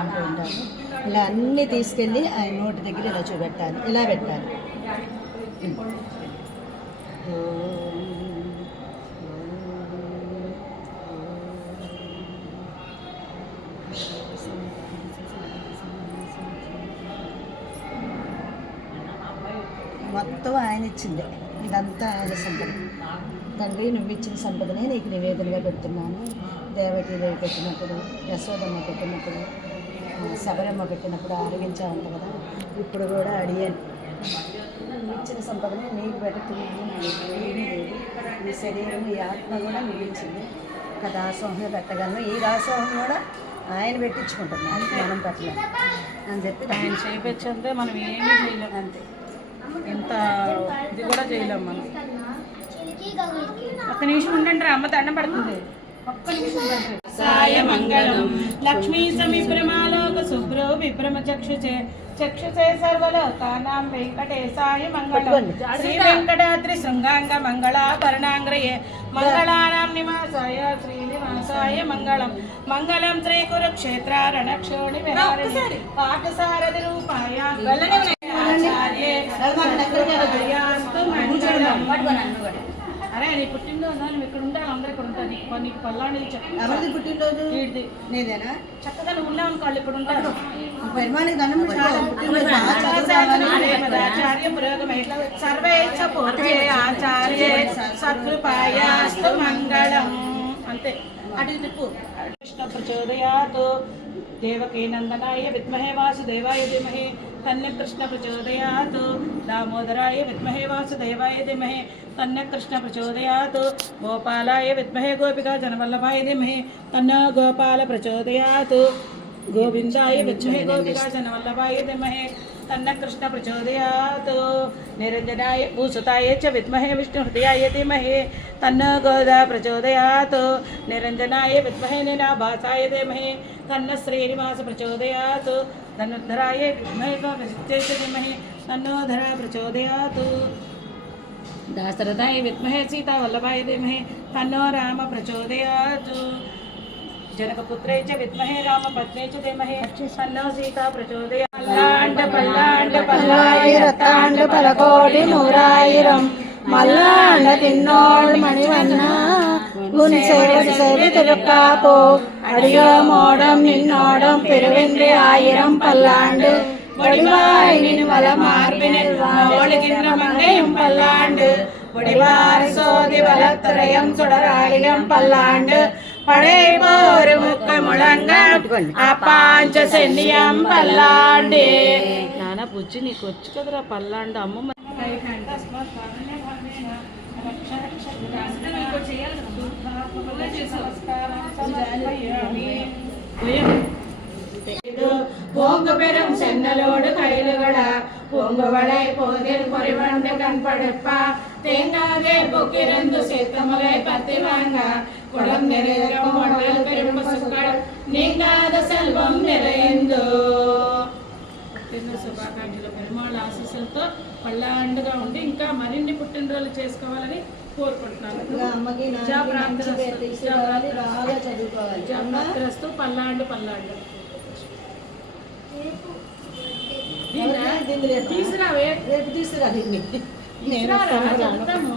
అంటూ ఉంటాను. ఇలా అన్నీ తీసుకెళ్ళి ఆయన నోటి దగ్గర ఇలా చూపెట్టాలి, ఇలా పెట్టాలి. మొత్తం ఆయన ఇచ్చింది, ఇదంతా ఆయన సంపద. తండ్రి నువ్వు ఇచ్చిన సంపదనే నీకు నివేదనగా పెడుతున్నాను. దేవకీదేవి పెట్టినప్పుడు, యశోదమ్మ పెట్టినప్పుడు, శబరమ్మ పెట్టినప్పుడు ఆరగించావంట కదా, ఇప్పుడు కూడా అడిగాను. నువ్వు ఇచ్చిన సంపదనే నీకు పెడుతున్నాను. ఈ శరీరం, ఈ ఆత్మ కూడా నువ్వు ఇచ్చింది. ఒక దాసోహంలో పెట్టగలను. ఈ దాసోహం కూడా ఆయన పెట్టించుకుంటున్నాను, మనం పెట్టలేము అని చెప్పి ఆయన చేయించంటే మనం ఏమీ చేయలేము. అంతే, ఇంత ఇది కూడా చేయలేము మనం. ఒక్క నిమిషం ఉండండి, అమ్మ దండం పడుతుంది. ఒక్క నిమిషం ఉండండి. సాయ మంగళం లక్ష్మీ సమీప్రమాలోక శుభ్రో విభ్రమ చక్షుచే చక్షుచే సర్వలోకానాం వెంకటేశాయ మంగళం. శ్రీ వెంకటాద్రి శృంగాంగ మంగళాభరణాంగ్రయే మంగళానాం నివాసాయ శ్రీనివాసాయ మంగళం. మంగళం శ్రీ కురుక్షేత్ర రణక్షోణి పాఠసారథి రూపాయ అరే నీ పుట్టినరోజు నువ్వు ఇక్కడ ఉండాలి, అందరూ ఇక్కడ ఉంటాను. నీకు పల్లాండి ఎవరిది పుట్టినరోజు? నేదేనా? చక్కగా నువ్వు ఉన్నావు అనుకోవాలి, ఇక్కడ ఉంటాను. ఆచార్య పురోగమే సర్వే పూర్వే ఆచార్య సత్కృపాయాస్తు మంగళం. అంతే, అటు తిప్పు. కృష్ణ ప్రచోదయాత్ దేవకీ నందనాయ విద్మహే వాసుదేవాయ ధీమహి తన్న కృష్ణ ప్రచోదయాత్. దామోదరాయ విద్మహే వాసుదేవాయ ధీమహి తన్న కృష్ణ ప్రచోదయాత్. గోపాలాయ విద్మహే గోపికా జనవల్లభాయ ధీమహి తన్న గోపాల ప్రచోదయాత్. గోవిందాయ విద్మహే గోపికా జనవల్లభాయ ధీమహి తన్న కృష్ణ ప్రచోదయాత్. నిరంజనాయ భూసుతాయ చ విద్మహే విష్ణుహృదయాయ ధీమహి తన్న గోదా ప్రచోదయాత్. నిరంజనాయ విద్మహే నీలాభాసాయ ధీమహి తన్న శ్రీనివాస ప్రచోదయాత్. ధనుర్ధరాయ విద్మహే ధీమహి తన్నోధర ప్రచోదయాత్. దాశరథాయ విద్మహే సీతావల్లభాయ ధీమహి తన్నో రామ ప్రచోదయాత్. जनकपुत्रे च विद्महे रामपत्ने च धीमहि तन्नो सीता प्रचोदयात्. पल्लांड पल्लांड पल्लायिरत्तांड पलकोटि नूरायिरम मल्लांड तिन्नोड मणिवन्ना उन सेवति सेवति रुक्कापो अडियो मोडम निन्नोडम पिरुविंद्रि आयिरम पल्लांड वडिवाय निन्वल मार्बिनिल वाळगिन्न मंगयम पल्लांड वडिवार सोदि वलत्तरयम सुडरालियम पल्लांड पड़े बोर मुख मुड़ंग अपांच सेन्नियम पल्लांडे. नाना बुज्जि नीकु वच्चु कदरा पल्लांड अम्मम्म பொங்கு பெரும் சென்னலோடு கையிலுகட பொங்குவளை போதில் பொறிவண்டு கண்படுப்பா தேங்காதே பொக்கிரந்து சேத்தமலை பத்தி வாங்க குடம் நிறையும் ஒன்றல் பெரும் பசுக்கள் நீங்காத செல்వం நிறைந்து. శుభాకాంక్షల పెరుమాళ్ళ ఆశీస్సులతో పల్లాండుగా ఉండి ఇంకా మరిన్ని పుట్టినరోజులు చేసుకోవాలని కోరుకుంటున్నాను. జాబ్రాత్రస్తు పల్లాండు పల్లాండు. తీసుకురావే, రేపు తీసుకురా. చెప్తాము